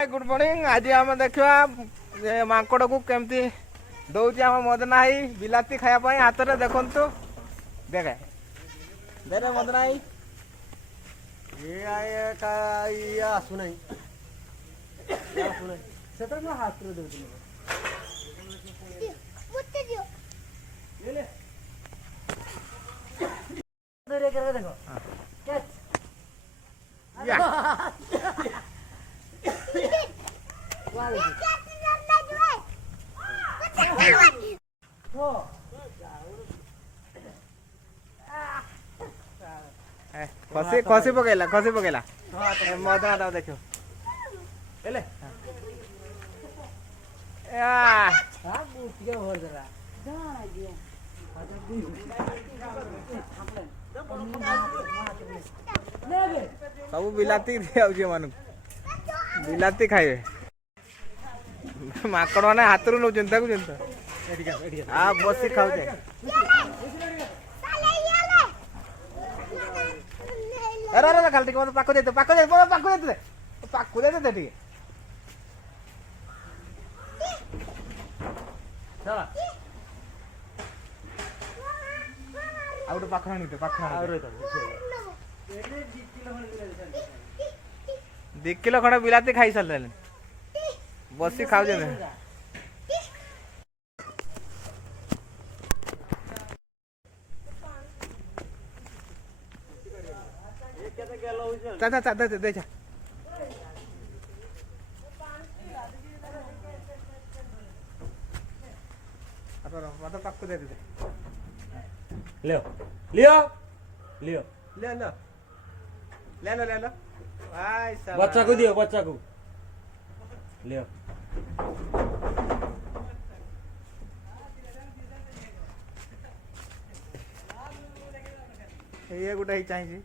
Good morning. आज आम देखा माकड़ को केमती दौर आम मदना भाई बिलाती खायापी हाथ में देखु देखे दे मदना भाई आसुना हाथ में दे देखो खसी खसी पकेला मदना दाव देखो सब बिलाती मान बिलाती खाइबे माकड़ मैंने हाथ रू नौ बस खाऊ अरे खाली मत पाक दे पाक दे पाक दे दे आउट पाख पाख 2 किलो खंड बिलाती खाई सारे बसी खाऊ दे मत पाक दे लियो लियो लियो ले लो ले लो ले लो बच्चा को दियो बच्चा को लियो ये गोटे ही चाहिए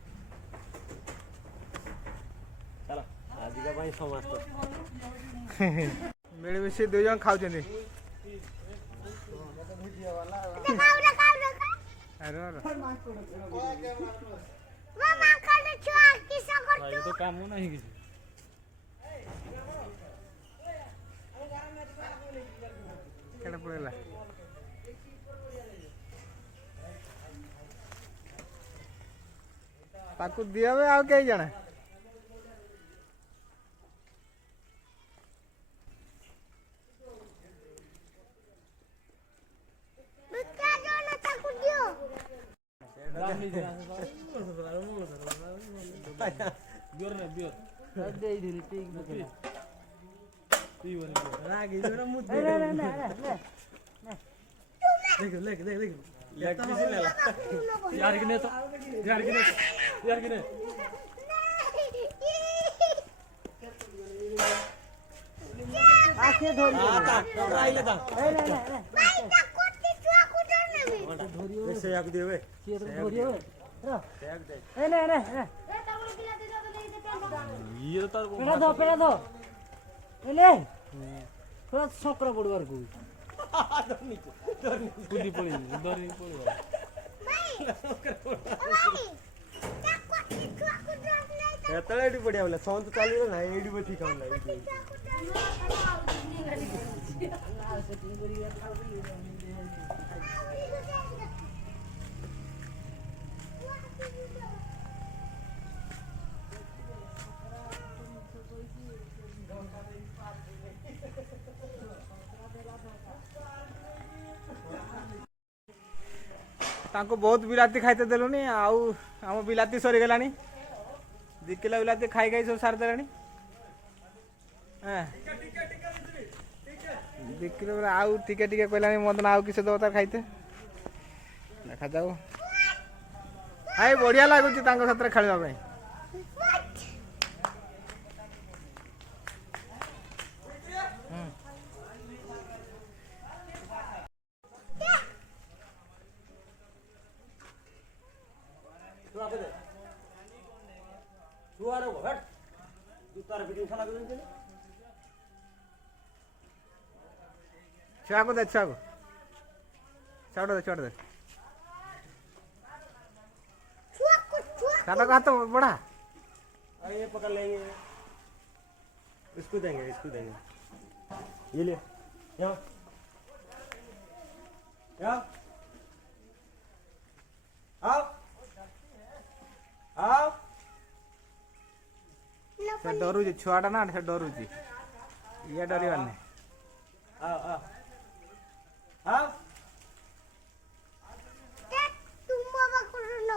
चलो आज का भाई समाज मिलमिशी 2 जन खाऊ तो काम नहीं किसी पड़ेगा ताकू दिया आ कई जन बियर ना बियर दे इधर पीक बके पी वाली राग इधर मुझ ले ले ले देख देख देख देख लेग किसी ले ला यार किने तो यार किने आके धोरी आता ये था ए ले ले भाई का कोटी छुआ को डरने में से याक देवे के धोरी है याक दे ए ले ले ये तो पेड़ा दो ले थोड़ा छोकरा पड़वार को पुली पड़ी दरी पड़ी एतले एडी बढ़िया बोले सोन तो चालू ना एडी बची खान लाई तांको बहुत बिलाती खाइते देलुनी आउ आम बिलाती सरी गलानी 2 किलो बिलाती खाई खाई सब सार देलानी 2 किलो आउ टिके टिके कहलानी मदन आउ किसे दो तार खाइते देखा जाऊ हाय बढ़िया लागुची तांको साथरे खेलबा भाई छुआ को दे छुआ को छोड़ दे सादा का हाथ बढ़ा ये पकड़ लेंगे इसको देंगे ये ले यहाँ आओ आओ से डरुची छुआटा ना से डरुची ये डरिबार नहीं आओ आओ आओ तुम बाबा करो ना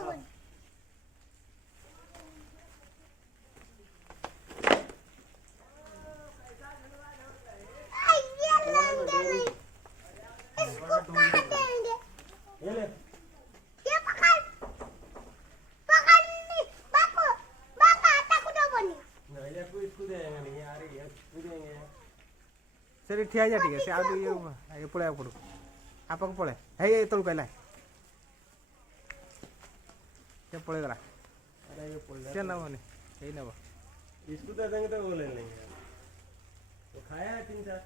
इसको कहाँ देंगे ये ले ये पकड़ नहीं बापू बाबा आता कुछ बनी नहीं ये इसको देंगे नहीं यार ये इसको देंगे सर ठिया जा ठीक है से आउ ये पळे पड़ू आपक पळे हे ये तळू कहला ते पळे गला अरे ये पड़ से नबनी हे नब इसको दे देंगे तो वो ले लेंगे तो खाया है 3-4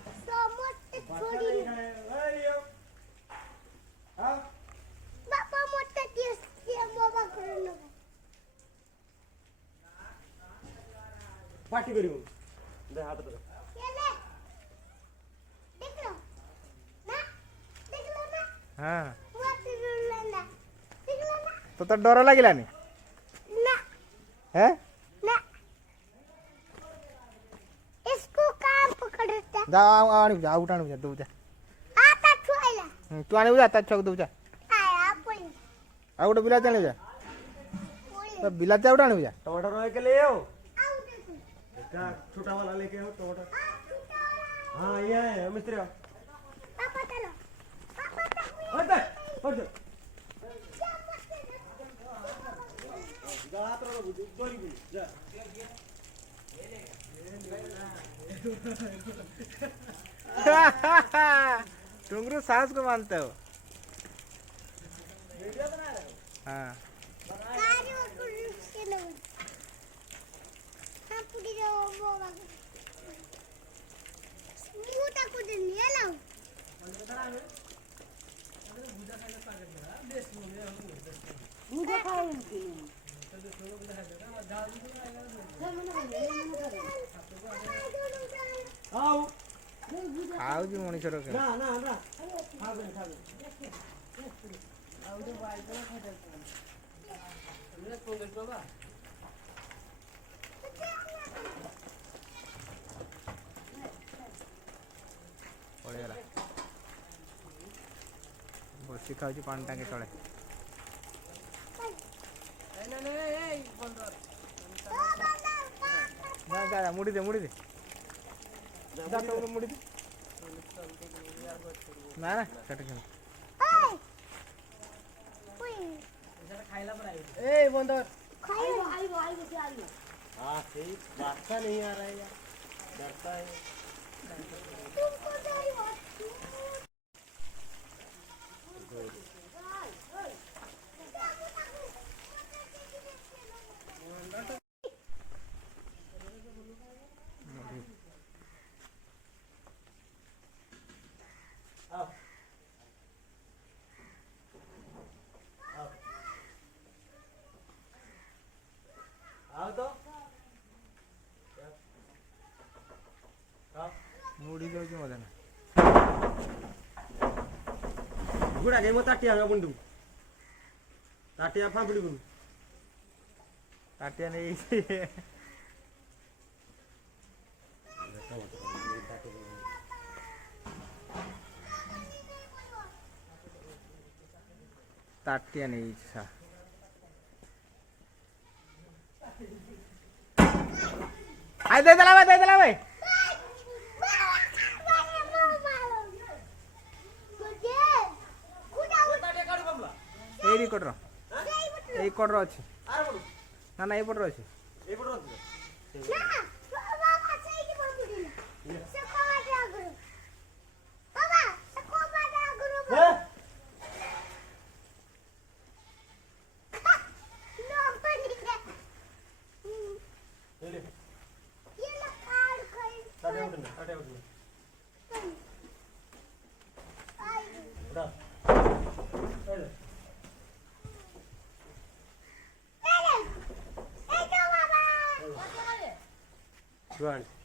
समोसे बाटा छोड़ी नहीं खाया अरे यो हाँ बापा मोटा टेस्ट ये बाबा करो ना पार्टी करी दे हाथ तो ये ले देख लो ना हां मत लेना देख लो ना तो डर लागिलानी ना हैं ना इसको काम पकड़ता जा आनी जा उठ आनी जा दू जा आता छुआला तू आनी जा ता छक दू जा आया पुलिस आ गोटे बिला जाने जा पुलिस तो बिला जा उठ आनी जा टमाटर रोए के ले आओ आओ देखो क्या छोटा वाला लेके आओ टमाटर आ छुटा हाँ ये है मिस्त्री आओ पापा चलो पापा तक हट हट हाथ रो बोली जा टुंगरू सास को मानते हो हाँ गाड़ी को रुक से लो हां पूरी रो बाबा मोटा को दे ले लाओ आओ खाऊ जी मनीष रो के ना ना ना खा दे पड़ेगा बसी खाऊ पानी टांगे तले जा जा जा मुड़ी दे जा तो मुड़ी दे ना ना कट के ए बंदर खाइयो हाँ सही रास्ता नहीं आ रहा है यार डरता है तुमको डरी हो आओ आओ तो आओ मुड़ी जाऊँ मजा ना गुड़ा के मत टाटिया में बंदू टाटिया फांपड़ी बंदू काटिया नहीं ताटिया नहीं इच्छा आई दे दला भाई एरी कोटर एई कोटर अछि ना ना एई कोटर अछि ए बड़ ले टाटिया उठना उठा चल ଛୁଆ ଆଣିଛି